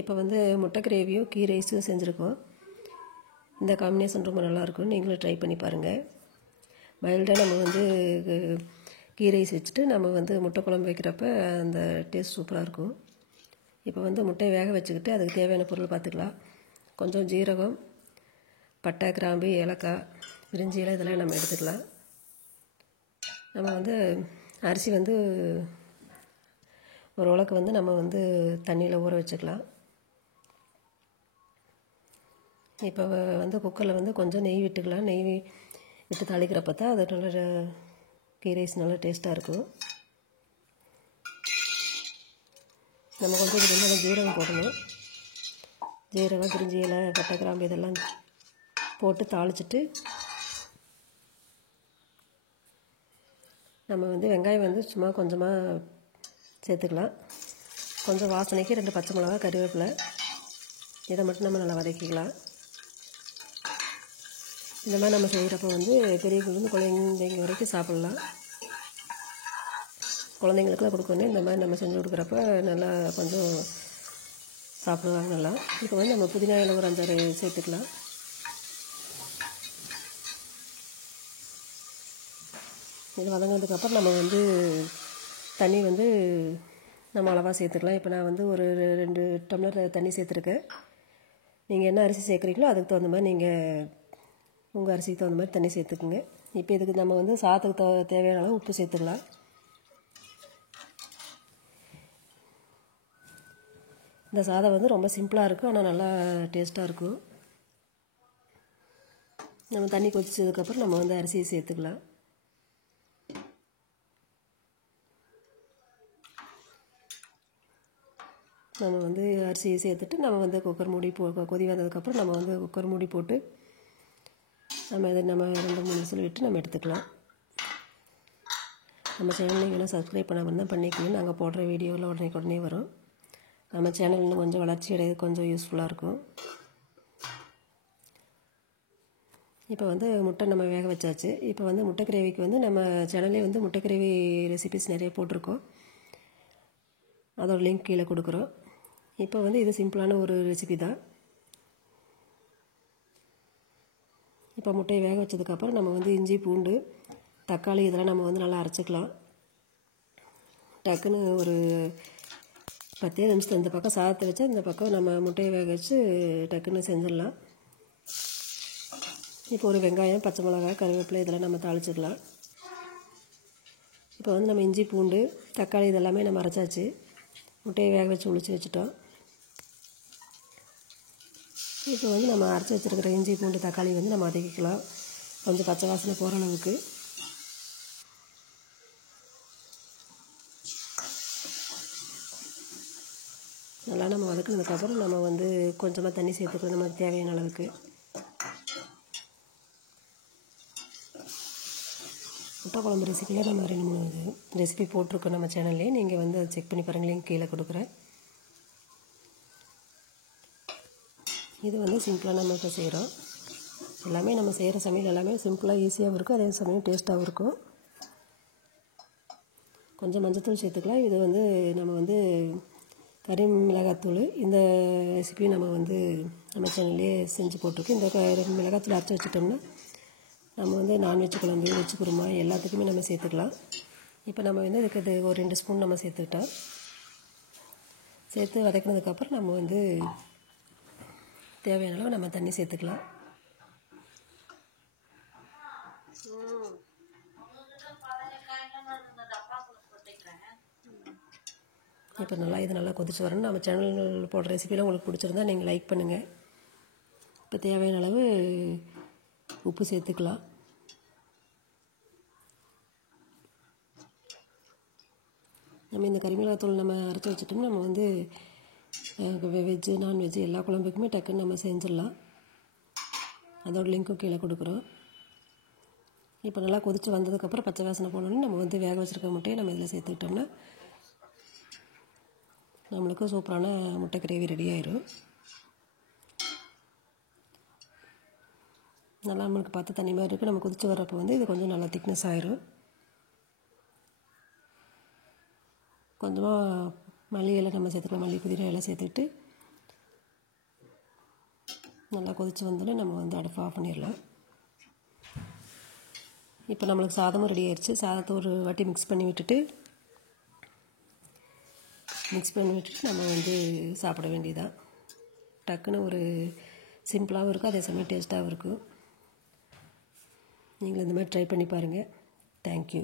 இப்போ வந்து முட்டை கிரேவியும் கீ ரைஸும் செஞ்சுருக்கோம். இந்த காம்பினேஷன் ரொம்ப நல்லாயிருக்கும். நீங்களும் ட்ரை பண்ணி பாருங்கள். மைல்டாக நம்ம வந்து கீ ரைஸ் வச்சுட்டு நம்ம வந்து முட்டை குழம்பு வைக்கிறப்ப அந்த டேஸ்ட் சூப்பராக இருக்கும். இப்போ வந்து முட்டையை வேக வச்சுக்கிட்டு அதுக்கு தேவையான பொருள் பார்த்துக்கலாம். கொஞ்சம் ஜீரகம், பட்டை, கிராம்பு, ஏலக்காய், பிரிஞ்சி இலை இதெல்லாம் நம்ம எடுத்துக்கலாம். நம்ம வந்து அரிசி வந்து ஒரு உலக்கு வந்து நம்ம வந்து தண்ணியில் ஊற வச்சுக்கலாம். இப்போ வந்து குக்கரில் வந்து கொஞ்சம் நெய் விட்டுக்கலாம். நெய் விட்டு தாளிக்கிறப்ப தான் அது நல்ல கீ ரைஸ் நல்லா டேஸ்ட்டாக இருக்கும். நம்ம கொஞ்சம் இதுக்கு வந்து ஜீரகம் போடணும். ஜீரகம், பிரிஞ்சி இலை, பட்டை, கிராம்பு இதெல்லாம் போட்டு தாளிச்சிட்டு நம்ம வந்து வெங்காயம் வந்து சும்மா கொஞ்சமாக சேர்த்துக்கலாம். கொஞ்சம் வாசனைக்கு 2 பச்சை மிளகா, கருவேப்பிலை இதை மட்டும் நம்ம நல்லா வதக்கிக்கலாம். இந்த மாதிரி நம்ம செய்கிறப்ப வந்து பெரியவங்கலேருந்து குழந்தைங்க வரைக்கும் சாப்பிட்லாம். குழந்தைங்களுக்குலாம் கொடுக்கணும். இந்த மாதிரி நம்ம செஞ்சு கொடுக்குறப்ப நல்லா கொஞ்சம் சாப்பிடுவாங்க நல்லா. இப்போ வந்து நம்ம புதினா இலை ஒரு 5-6 சேர்த்துக்கலாம். இது வதங்கினதுக்கப்புறம் நம்ம வந்து தண்ணி வந்து நம்ம அளவாக சேர்த்துக்கலாம். இப்போ நான் வந்து ஒரு 2 டம்ளர் தண்ணி சேர்த்துருக்கேன். நீங்கள் என்ன அரிசி சேர்க்குறீங்களோ அதுக்கு தகுந்த மாதிரி நீங்கள் உங்கள் அரிசிக்கு தகுந்த மாதிரி தண்ணி சேர்த்துக்குங்க. இப்போ இதுக்கு நம்ம வந்து சாதத்துக்கு தேவையான அளவு உப்பு சேர்த்துக்கலாம். இந்த சாதம் வந்து ரொம்ப சிம்பிளாக இருக்கும், ஆனால் நல்லா டேஸ்ட்டாக இருக்கும். நம்ம தண்ணி கொதிச்சதுக்கப்புறம் நம்ம வந்து அரிசியை சேர்த்துக்கலாம். நம்ம வந்து அரிசியை சேர்த்துட்டு நம்ம வந்து குக்கர் மூடி கொதி வந்ததுக்கப்புறம் நம்ம வந்து குக்கர் மூடி போட்டு நம்ம இதை நம்ம 2-3 விசில் விட்டு நம்ம எடுத்துக்கலாம். நம்ம சேனல் நீங்கள் சப்ஸ்கிரைப் பண்ணாமல் தான் பண்ணிக்கோங்க. நாங்கள் போடுற வீடியோவில் உடனே வரும். நம்ம சேனல் இன்னும் கொஞ்சம் வளர்ச்சி அடைய கொஞ்சம் யூஸ்ஃபுல்லாக இருக்கும். இப்போ வந்து முட்டை நம்ம வேக வச்சாச்சு. இப்போ வந்து முட்டை கிரேவிக்கு வந்து நம்ம சேனல்லே வந்து முட்டை கிரேவி ரெசிபிஸ் நிறைய போட்டிருக்கோம். அதோட லிங்க் கீழே கொடுக்குறோம். இப்போ வந்து இது சிம்பிளான ஒரு ரெசிபி தான். இப்போ முட்டையை வேக வச்சதுக்கப்புறம் நம்ம வந்து இஞ்சி, பூண்டு, தக்காளி இதெல்லாம் நம்ம வந்து நல்லா அரைச்சிக்கலாம். டக்குன்னு ஒரு 10 நிமிஷத்தில் இந்த பக்கம் சாதத்தை வச்சு இந்த பக்கம் நம்ம முட்டையை வேக வச்சு டக்குன்னு செஞ்சிடலாம். இப்போ ஒரு வெங்காயம், பச்சை மிளகாய், கருவேப்பிலை இதெல்லாம் நம்ம தாளிச்சிடலாம். இப்போ வந்து நம்ம இஞ்சி, பூண்டு, தக்காளி இதெல்லாமே நம்ம அரைச்சாச்சு. முட்டையை வேக வச்சு உளிச்சு வச்சுட்டோம். இப்போ வந்து நம்ம அரைச்சி வச்சுருக்கிற இஞ்சி, பூண்டு, தக்காளி வந்து நம்ம வதக்கிக்கலாம். கொஞ்சம் பச்சை வாசனை போகிற அளவுக்கு. நல்லா நம்ம வதக்கினதுக்கப்புறம் நம்ம வந்து கொஞ்சமாக தண்ணி சேர்த்துக்கணும் நமக்கு தேவையான அளவுக்கு. முட்டை குழம்பு ரெசிபியில் நம்ம 2-3 ரெசிபி போட்டிருக்கோம் நம்ம சேனல்லே. நீங்கள் வந்து அதை செக் பண்ணி பாருங்கள். லிங்க் கீழே கொடுக்குறேன். இது வந்து சிம்பிளாக நம்ம இப்போ செய்கிறோம். எல்லாமே நம்ம செய்கிற சமையல் எல்லாமே சிம்பிளாக ஈஸியாகவும் இருக்கும், அதே சமயம் டேஸ்ட்டாகவும் இருக்கும். கொஞ்சம் மஞ்சத்தூள் சேர்த்துக்கலாம். இது வந்து நம்ம வந்து கறி மிளகாத்தூள். இந்த ரெசிபியும் நம்ம வந்து நம்ம சேனல்லே செஞ்சு போட்டிருக்கோம். இந்த மிளகாத்தூள் அரைச்சி வச்சுட்டோம்னா நம்ம வந்து நான்வெஜ் குழம்பு, வெஜ் குருமா எல்லாத்துக்குமே நம்ம சேர்த்துக்கலாம். இப்போ நம்ம வந்து இதுக்கு இது ஒரு 2 ஸ்பூன் நம்ம சேர்த்துக்கிட்டோம். சேர்த்து வதக்கினதுக்கப்புறம் நம்ம வந்து தேவையான அளவு நம்ம தண்ணி சேர்த்துக்கலாம். இப்போ நல்லா இது நல்லா கொதிச்சு வரணும். நம்ம சேனல் போடுற ரெசிபிலாம் உங்களுக்கு பிடிச்சிருந்தா நீங்கள் லைக் பண்ணுங்கள். இப்போ தேவையான அளவு உப்பு சேர்த்துக்கலாம். நம்ம இந்த கறிமிளகாத்தூள் நம்ம அரைச்சி வச்சுட்டோம்னா நம்ம வந்து வெஜ்ஜு, நான்வெஜ்ஜு எல்லா குழம்புக்குமே டக்குன்னு நம்ம செஞ்சிடலாம். அதோட லிங்க்கும் கீழே கொடுக்குறோம். இப்போ நல்லா கொதித்து வந்ததுக்கப்புறம் பச்சை வாசனை போனோன்னு நம்ம வந்து வேக வச்சுருக்க முட்டையை நம்ம இதில் சேர்த்துக்கிட்டோம்னா நம்மளுக்கு சூப்பரான முட்டை கிரேவி ரெடி ஆயிடும். நல்லா நம்மளுக்கு பார்த்து தண்ணி மாதிரி இருக்குது. நம்ம கொதித்து வர்றப்போ வந்து இது கொஞ்சம் நல்லா திக்னஸ் ஆயிரும். கொஞ்சமாக மல்லி இலை நம்ம சேர்த்துக்கலாம். மல்லி, புதினா இலை சேர்த்துக்கிட்டு நல்லா கொதித்து வந்தோடனே நம்ம வந்து அடுப்பை ஆஃப் பண்ணிடலாம். இப்போ நம்மளுக்கு சாதமும் ரெடி ஆயிடுச்சு. சாதத்தை ஒரு வாட்டி மிக்ஸ் பண்ணி விட்டுட்டு நம்ம வந்து சாப்பிட வேண்டியதான். டக்குன்னு ஒரு சிம்பிளாகவும் இருக்கும், அதே சமயம் டேஸ்ட்டாகவும் இருக்கும். நீங்களும் இந்த மாதிரி ட்ரை பண்ணி பாருங்கள். தேங்க்யூ.